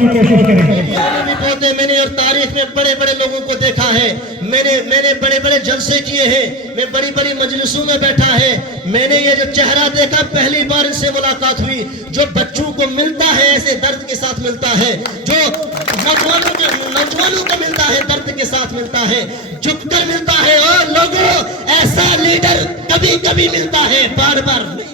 की कोशिश करें। मैंने और तारीख में बड़े बड़े लोगों को देखा है, मैंने बड़े बड़े जलसे किए हैं, मैं बड़ी बड़ी मजलिसों में बैठा है, मैंने ये जो चेहरा देखा पहली बार इनसे मुलाकात हुई। जो बच्चों को मिलता है ऐसे दर्द के साथ मिलता है, जो नौजवानों को मिलता है दर्द के साथ मिलता है, झुककर मिलता है। और लोगों, ऐसा लीडर कभी कभी मिलता है, बार बार नहीं।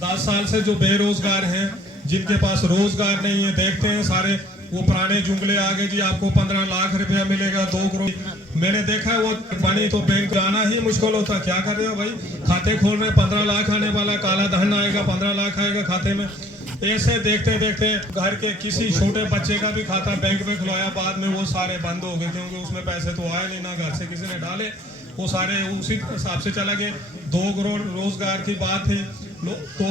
10 साल से जो बेरोजगार हैं, जिनके पास रोजगार नहीं है, देखते हैं सारे वो पुराने जुमले आ गए जी, आपको 15 लाख रुपया मिलेगा, 2 करोड़। मैंने देखा है वो पानी तो बैंक जाना ही मुश्किल होता। क्या कर रहे हो भाई, खाते खोल रहे हैं, 15 लाख आने वाला, काला धन आएगा, 15 लाख आएगा खाते में। ऐसे देखते देखते घर के किसी छोटे बच्चे का भी खाता बैंक में खुलवाया, बाद में वो सारे बंद हो गए क्योंकि उसमें पैसे तो आए नहीं, ना घर से किसी ने डाले, वो सारे उसी हिसाब से चला गए। 2 करोड़ रोजगार की बात थी, तो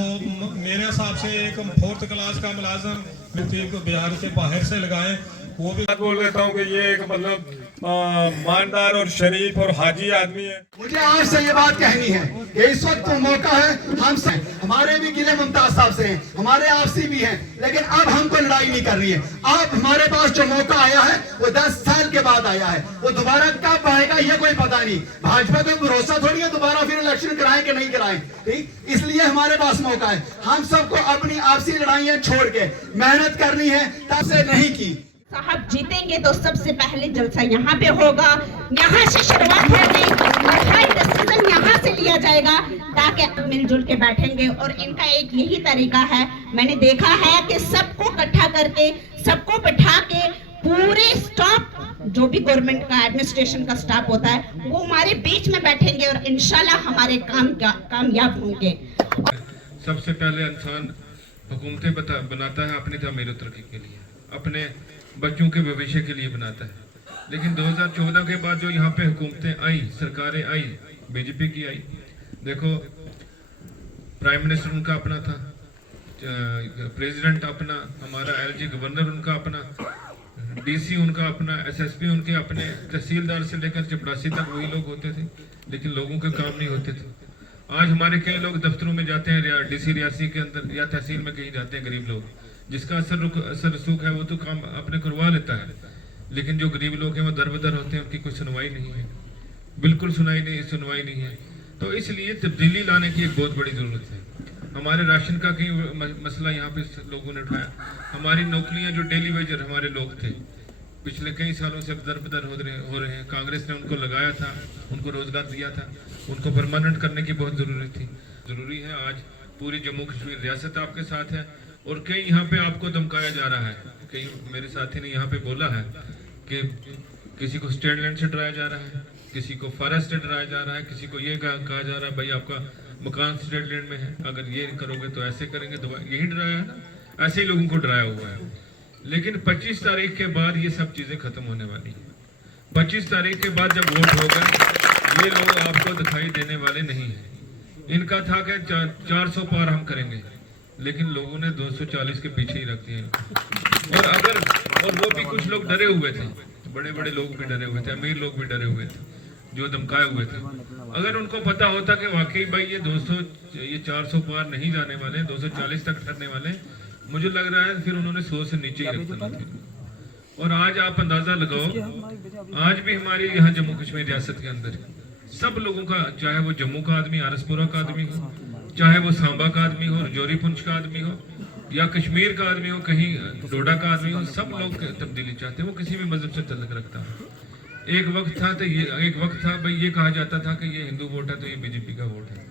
मेरे हिसाब से एक 4th क्लास का मुलाजिम बिहार के बाहर से लगाएं, वो भी बोल देता हूँ कि ये एक मतलब ईमानदार और शरीफ और हाजी आदमी है। मुझे आपसे ये बात कहनी है कि इस वक्त तो मौका है, हम से हमारे भी गिले मुमताज साहब से हैं, हमारे आपसी भी हैं, लेकिन अब हमको लड़ाई नहीं कर रही है। अब हमारे पास जो मौका आया है वो 10 साल के बाद आया है, वो दोबारा कब आएगा ये कोई पता नहीं। भाजपा को भरोसा थोड़ी है दोबारा फिर इलेक्शन कराएं कि नहीं कराएं, ठीक? इसलिए हमारे पास मौका है, हम सबको अपनी आपसी लड़ाइयां छोड़ के मेहनत करनी है, तब से नहीं की। साहब जीतेंगे तो सबसे पहले जलसा यहाँ पे होगा, यहाँ से शुरुआत होगी और हर डिसीजन यहाँ से लिया जाएगा ताकि मिलजुल के बैठेंगे। और इनका एक यही तरीका है, मैंने देखा है कि सबको इकट्ठा करके, सबको बैठा के, पूरे स्टाफ जो भी गवर्नमेंट का एडमिनिस्ट्रेशन का स्टाफ होता है वो हमारे बीच में बैठेंगे और इंशाल्लाह हमारे काम कामयाब होंगे। सबसे पहले इंसान हुकूमतें बनाता है अपनी तामीर और तरक्की के लिए, अपने बच्चों के भविष्य के लिए बनाता है। लेकिन 2014 के बाद जो यहाँ पे हुकूमतें आई, सरकारें आई, बीजेपी की आई, देखो प्राइम मिनिस्टर उनका अपना था, प्रेसिडेंट अपना, हमारा एलजी गवर्नर उनका अपना, डीसी उनका अपना, एसएसपी उनके अपने, तहसीलदार से लेकर चपरासी तक वही लोग होते थे, लेकिन लोगों के काम नहीं होते थे। आज हमारे कई लोग दफ्तरों में जाते हैं, डीसी रियासी के अंदर या तहसील में कहीं जाते हैं, गरीब लोग जिसका असर रसूख है वो तो काम अपने करवा लेता है, लेकिन जो गरीब लोग हैं वो दर-बदर होते हैं, उनकी कोई सुनवाई नहीं है, बिल्कुल सुनवाई नहीं है। तो इसलिए तब्दीली लाने की एक बहुत बड़ी ज़रूरत है। हमारे राशन का कई मसला यहाँ पे लोगों ने उठाया, हमारी नौकरियाँ जो डेली वेजर हमारे लोग थे पिछले कई सालों से दर-बदर हो रहे हैं। कांग्रेस ने उनको लगाया था, उनको रोजगार दिया था, उनको परमानेंट करने की बहुत ज़रूरी है। आज पूरी जम्मू कश्मीर रियासत आपके साथ है और कई यहाँ पे आपको धमकाया जा रहा है। कई मेरे साथी ने यहाँ पे बोला है कि किसी को स्टेट लैंड से डराया जा रहा है, किसी को फॉरेस्ट से डराया जा रहा है, किसी को ये कहा जा रहा है भाई आपका मकान स्टेट लैंड में है, अगर ये करोगे तो ऐसे करेंगे, तो यही डराया है ना, ऐसे ही लोगों को डराया हुआ है। लेकिन 25 तारीख के बाद ये सब चीज़ें खत्म होने वाली हैं। 25 तारीख के बाद जब वोट होगा ये लोग आपको दिखाई देने वाले नहीं हैं। इनका था कि 400 पार हम करेंगे, लेकिन लोगों ने 240 के पीछे ही रख दिया। और वो भी कुछ लोग डरे हुए थे, बड़े बड़े लोग भी डरे हुए थे, अमीर लोग भी डरे हुए थे, जो धमकाए हुए थे। अगर उनको पता होता कि वाकई भाई ये 400 पार नहीं जाने वाले, 240 तक ठहरने वाले, मुझे लग रहा है फिर उन्होंने 100 से नीचे ही रखना था। और आज आप अंदाजा लगाओ, आज भी हमारी यहाँ जम्मू कश्मीर रियासत के अंदर सब लोगों का, चाहे वो जम्मू का आदमी, आरसपुरा का आदमी हो, चाहे वो सांबा का आदमी हो, रजौरी पुंछ का आदमी हो, या कश्मीर का आदमी हो, कहीं डोडा का आदमी हो, सब लोग तब्दीली चाहते हैं। वो किसी भी मजहब से तल्लुक रखता है। एक वक्त था भाई ये कहा जाता था कि ये हिंदू वोट है तो ये बीजेपी का वोट है,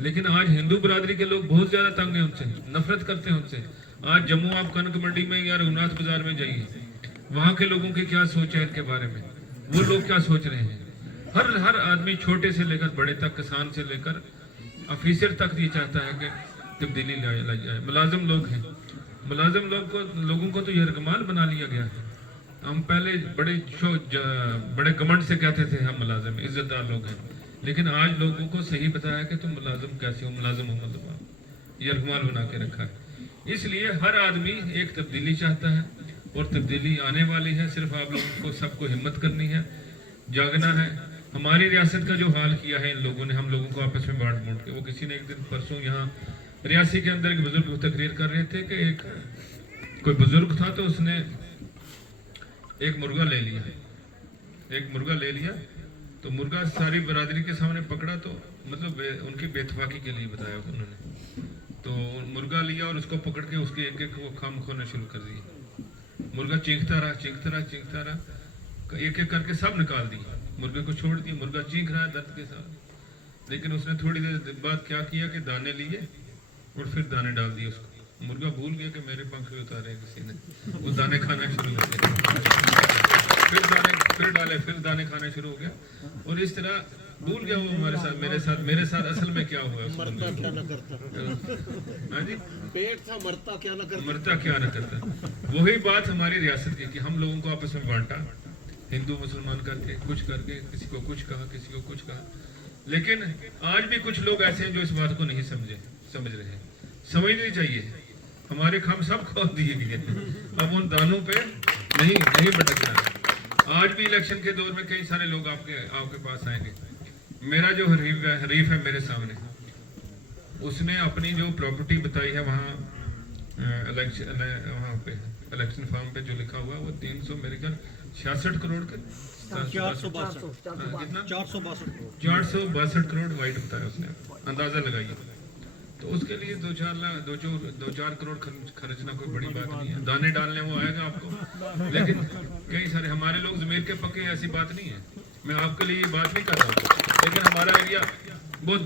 लेकिन आज हिंदू बरादरी के लोग बहुत ज्यादा तंग है उनसे, नफरत करते हैं उनसे। आज जम्मू आप कनक मंडी में या रघुनाथ बाजार में जाइए, वहाँ के लोगों की क्या सोच है इनके बारे में, वो लोग क्या सोच रहे हैं। हर आदमी छोटे से लेकर बड़े तक, किसान से लेकर ऑफिसर तक ये चाहता है कि तब्दीली लाई जाए। मुलाजिम लोग हैं, मुलाजिम लोगों को तो ये रकमाल बना लिया गया है। हम पहले बड़े घमंड से कहते थे हम मुलाजिम इज्जतदार लोग हैं, लेकिन आज लोगों को सही बताया कि तुम मुलाजिम कैसे हो, मुलाजिम हो मतलब ये रकमाल बना के रखा है। इसलिए हर आदमी एक तब्दीली चाहता है, और तब्दीली आने वाली है। सिर्फ आप लोगों को सबको हिम्मत करनी है, जागना है। हमारी रियासत का जो हाल किया है इन लोगों ने, हम लोगों को आपस में बांट बांट के, वो किसी ने एक दिन परसों यहाँ रियासी के अंदर एक बुजुर्ग तकरीर कर रहे थे कि एक कोई बुजुर्ग था तो उसने एक मुर्गा ले लिया, तो मुर्गा सारी बरादरी के सामने पकड़ा, तो मतलब उनकी बेतफाकी के लिए बताया उन्होंने। तो मुर्गा लिया और उसको पकड़ के उसके एक एक वो खाम खोना शुरू कर दिया। मुर्गा चीखता रहा, एक एक करके सब निकाल दिया, मुर्गे को छोड़ दिया। मुर्गा चीख रहा है दर्द के साथ, लेकिन उसने थोड़ी देर बाद क्या किया कि दाने लिए और फिर दाने डाल दिए उसको। मुर्गा भूल गया कि मेरे पंख भी उतारे हैं किसी ने, वो दाने खाना शुरू हो गया, फिर दाने खाने शुरू हो गया। और इस तरह भूल गया वो हमारे मेरे साथ असल में क्या हुआ। मरता क्या न करता, हाँ जी, पेट था, मरता क्या न करता। वही बात हमारी रियासत की कि हम लोगों को आपस में बांटा, हिंदू मुसलमान करके कुछ करके, किसी को कुछ कहा, किसी को कुछ कहा। लेकिन आज भी कुछ लोग ऐसे हैं जो इस बात को नहीं समझ रहे हैं। समझनी चाहिए, हमारे खाम सब खोल दिए गए, अब उन दानों पे नहीं भटकना है। आज भी इलेक्शन के दौर में कई सारे लोग आपके पास आएंगे। मेरा जो हरीफ है मेरे सामने, उसने अपनी जो प्रॉपर्टी बताई है वहाँ इलेक्शन फॉर्म पे जो लिखा हुआ वो 300 मेरे ख्याल 66 करोड़ का 462 करोड़ वाइट बताया उसने, अंदाजा लगाइए। तो उसके लिए 2-4 करोड़ खर्चना कोई बड़ी बात नहीं है। दाने डालने वो आएगा आपको, लेकिन कई सारे हमारे लोग ज़मीर के पक्के, ऐसी बात नहीं है। मैं आपके लिए ये बात नहीं कर रहा हूँ, लेकिन हमारा एरिया बहुत